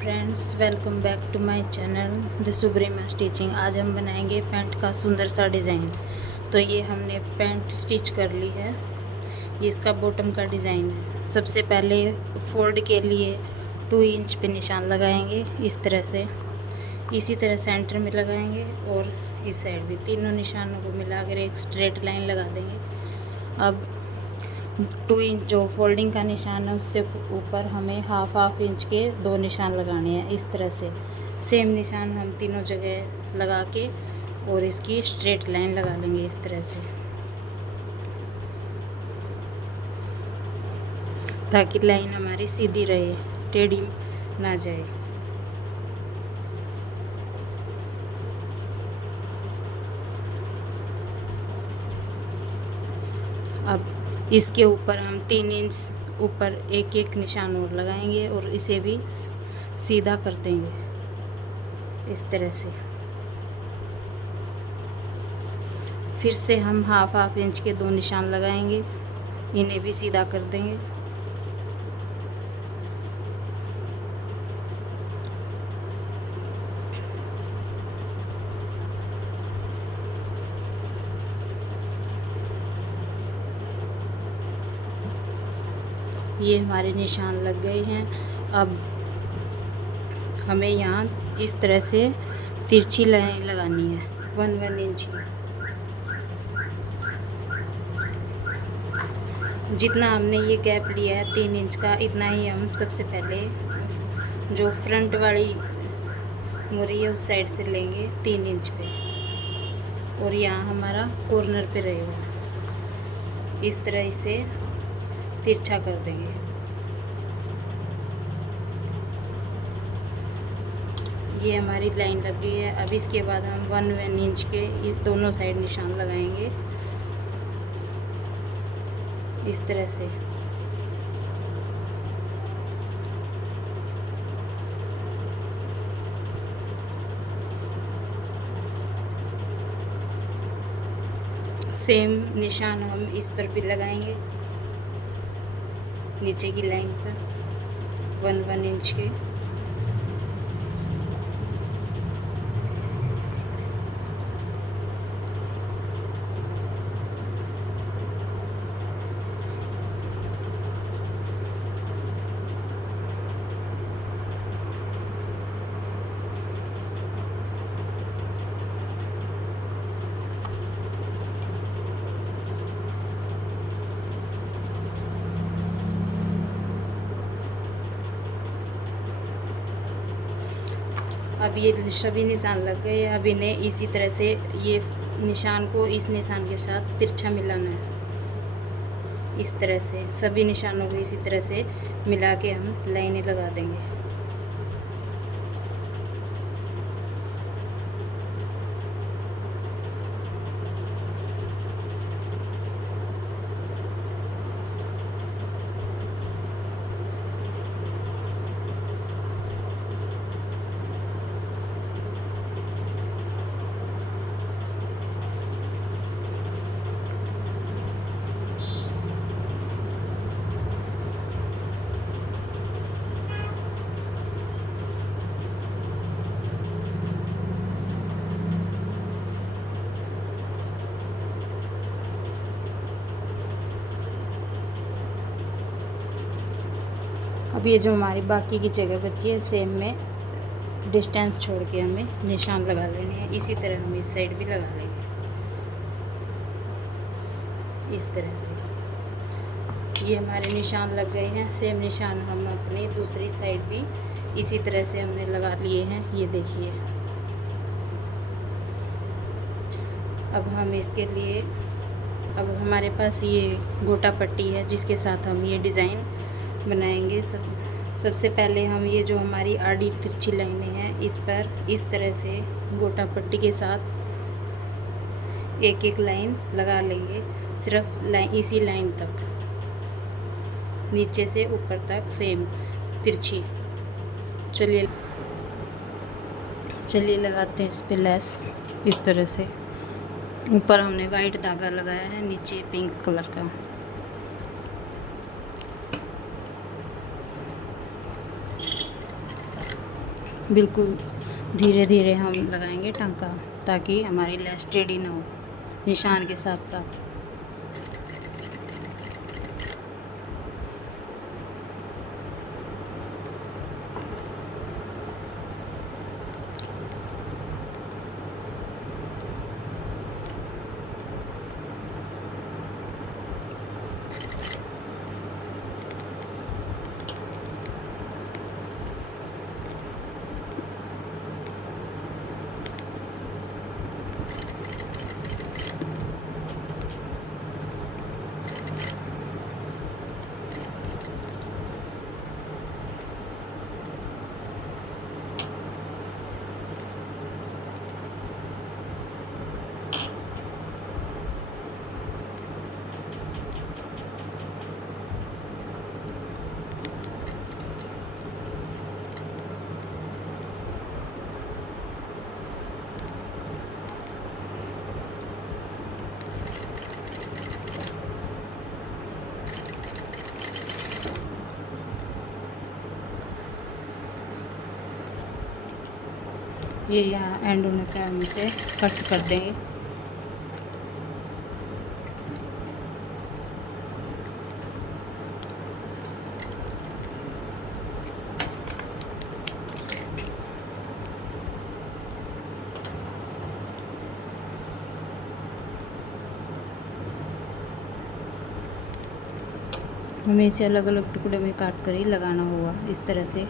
Friends, welcome back to my channel the Subrima stitching. आज हम बनाएंगे पैंट का सुंदर सा डिज़ाइन। तो ये हमने पैंट स्टिच कर ली है। ये इसका बॉटम का डिज़ाइन है। सबसे पहले फोल्ड के लिए 2 इंच पे निशान लगाएंगे इस तरह से। इसी तरह सेंटर में लगाएंगे और इस साइड भी तीनों निशानों को मिलाकर एक स्ट्रेट लाइन लगा देंगे। अब 2 इंच जो फोल्डिंग का निशान है उससे ऊपर हमें हाफ इंच के 2 निशान लगाने हैं। इस तरह से सेम निशान हम तीनों जगह लगा के और इसकी स्ट्रेट लाइन लगा लेंगे इस तरह से, ताकि लाइन हमारी सीधी रहे, टेढ़ी ना जाए। अब इसके ऊपर हम 3 इंच ऊपर एक एक निशान और लगाएंगे और इसे भी सीधा कर देंगे इस तरह से। फिर से हम हाफ इंच के 2 निशान लगाएंगे, इन्हें भी सीधा कर देंगे। ये हमारे निशान लग गए हैं। अब हमें यहाँ इस तरह से तिरछी लाइन लगानी है 1 इंच की। जितना हमने ये गैप लिया है 3 इंच का, इतना ही हम सबसे पहले जो फ्रंट वाली मुरी है उस साइड से लेंगे 3 इंच पे, और यहाँ हमारा कॉर्नर पे रहेगा। इस तरह इसे तिरछा कर देंगे। ये हमारी लाइन लग गई है। अब इसके बाद हम 1 इंच के दोनों साइड निशान लगाएंगे इस तरह से। सेम निशान हम इस पर भी लगाएंगे नीचे की लाइन पर 1 इंच के। अब ये सभी निशान लग गए। अब इन्हें इसी तरह से ये निशान को इस निशान के साथ तिरछा मिलाना है। इस तरह से सभी निशानों को इसी तरह से मिला के हम लाइनें लगा देंगे। अब ये जो हमारी बाकी की जगह बची है, सेम में डिस्टेंस छोड़ के हमें निशान लगा लेने हैं। इसी तरह हम इस साइड भी लगा लेंगे इस तरह से। ये हमारे निशान लग गए हैं। सेम निशान हम अपनी दूसरी साइड भी इसी तरह से हमने लगा लिए हैं। ये देखिए। अब हम इसके लिए, अब हमारे पास ये गोटा पट्टी है जिसके साथ हम ये डिज़ाइन बनाएंगे। सबसे पहले हम ये जो हमारी आड़ी तिरछी लाइनें हैं इस पर इस तरह से गोटा पट्टी के साथ एक एक लाइन लगा लेंगे। सिर्फ लाइन, इसी लाइन तक, नीचे से ऊपर तक सेम तिरछी। चलिए लगाते हैं इस पे लेस। इस तरह से ऊपर हमने वाइट धागा लगाया है, नीचे पिंक कलर का। बिल्कुल धीरे धीरे हम लगाएंगे टांका, ताकि हमारी लेस टेढ़ी ना हो निशान के साथ साथ। ये यहाँ एंड होने पे हम इसे कट कर देंगे। हमें इसे अलग अलग टुकड़े में काट कर ही लगाना होगा, इस तरह से।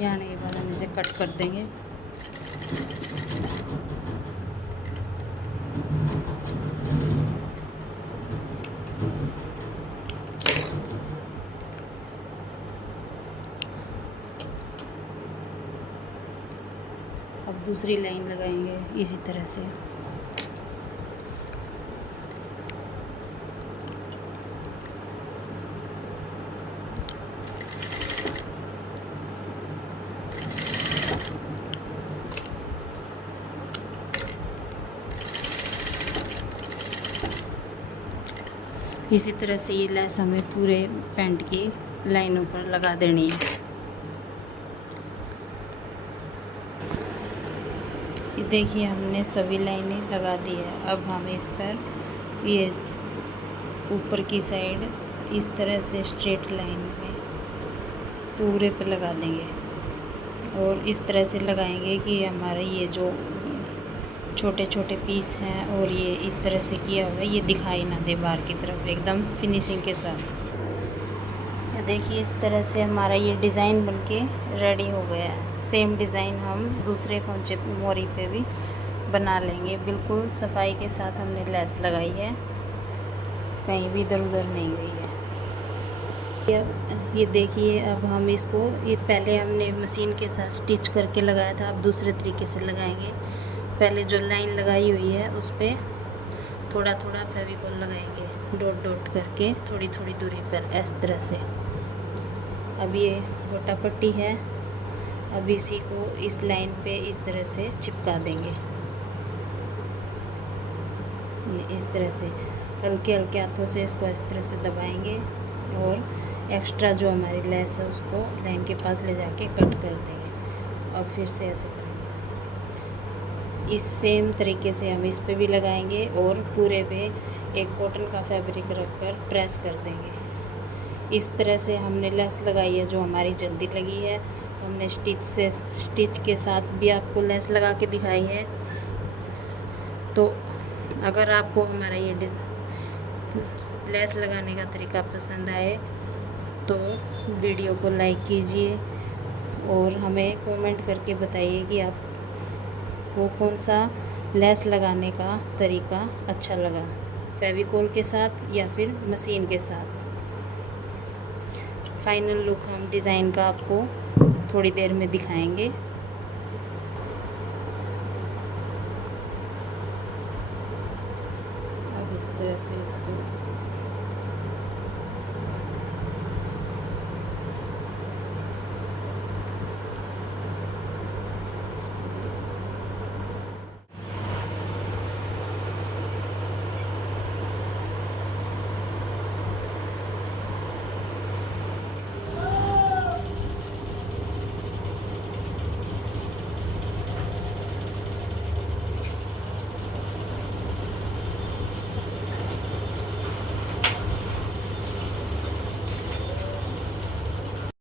यहाँ आने के बाद हम इसे कट कर देंगे। अब दूसरी लाइन लगाएंगे इसी तरह से। इसी तरह से ये लेस हमें पूरे पैंट की लाइनों पर लगा देनी है। ये देखिए हमने सभी लाइनें लगा दी है। अब हम इस पर ये ऊपर की साइड इस तरह से स्ट्रेट लाइन में पूरे पे लगा देंगे, और इस तरह से लगाएंगे कि हमारा ये जो छोटे छोटे पीस हैं और ये इस तरह से किया हुआ है, ये दिखाई ना दे बाहर की तरफ, एकदम फिनिशिंग के साथ। ये देखिए इस तरह से हमारा ये डिज़ाइन बनके रेडी हो गया है। सेम डिज़ाइन हम दूसरे पोंचे मोरी पे भी बना लेंगे। बिल्कुल सफाई के साथ हमने लेस लगाई है, कहीं भी इधर उधर नहीं गई है। ये देखिए अब हम इसको, ये पहले हमने मशीन के साथ स्टिच करके लगाया था, अब दूसरे तरीके से लगाएंगे। पहले जो लाइन लगाई हुई है उस पर थोड़ा थोड़ा फेविकोल लगाएंगे, डॉट डॉट करके थोड़ी थोड़ी दूरी पर, इस तरह से। अब ये गोटा पट्टी है, अब इसी को इस लाइन पे इस तरह से चिपका देंगे। ये इस तरह से हल्के हल्के हाथों से इसको इस तरह से दबाएंगे, और एक्स्ट्रा जो हमारी लेस है उसको लाइन के पास ले जाके कट कर देंगे, और फिर से ऐसे करेंगे। इस सेम तरीके से हम इस पे भी लगाएंगे, और पूरे पे एक कॉटन का फैब्रिक रखकर प्रेस कर देंगे। इस तरह से हमने लेस लगाई है जो हमारी जल्दी लगी है। हमने स्टिच के साथ भी आपको लेस लगा के दिखाई है। तो अगर आपको हमारा ये लेस लगाने का तरीका पसंद आए तो वीडियो को लाइक कीजिए, और हमें कमेंट करके बताइए कि आपको कौन सा लेस लगाने का तरीका अच्छा लगा, फेविकोल के साथ या फिर मशीन के साथ। फाइनल लुक हम डिज़ाइन का आपको थोड़ी देर में दिखाएंगे। इस तरह से इसको